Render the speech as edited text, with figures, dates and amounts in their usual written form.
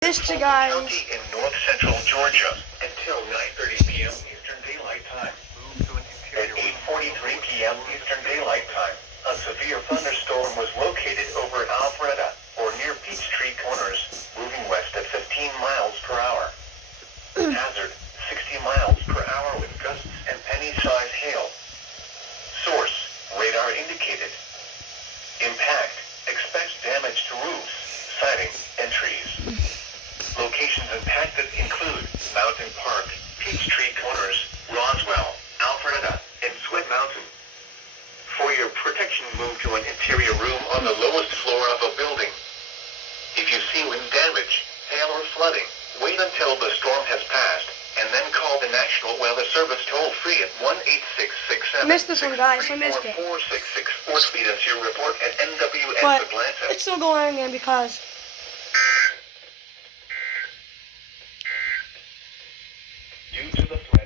Missed you guys. County in north central Georgia until 9:30 p.m. Eastern Daylight Time. At 8:43 p.m. Eastern Daylight Time, a severe thunderstorm was located over Alpharetta, or near Peachtree Corners, moving west at 15 miles per hour. Hazard, 60 miles per hour with gusts and penny-sized hail. Source, radar indicated. Impact, expects damage to roofs, siding, and trees. Locations impacted include Mountain Park, Peachtree Corners, Roswell, Alpharetta, and Sweat Mountain. For your protection, move to an interior room on the lowest floor of a building. If you see wind damage, hail or flooding, wait until the storm has passed, and then call the National Weather Service toll-free at 1-866-7. I missed this one, guys. I missed it. 4664. Tweet us your report at NWS But Atlanta. it's still going in because Due to the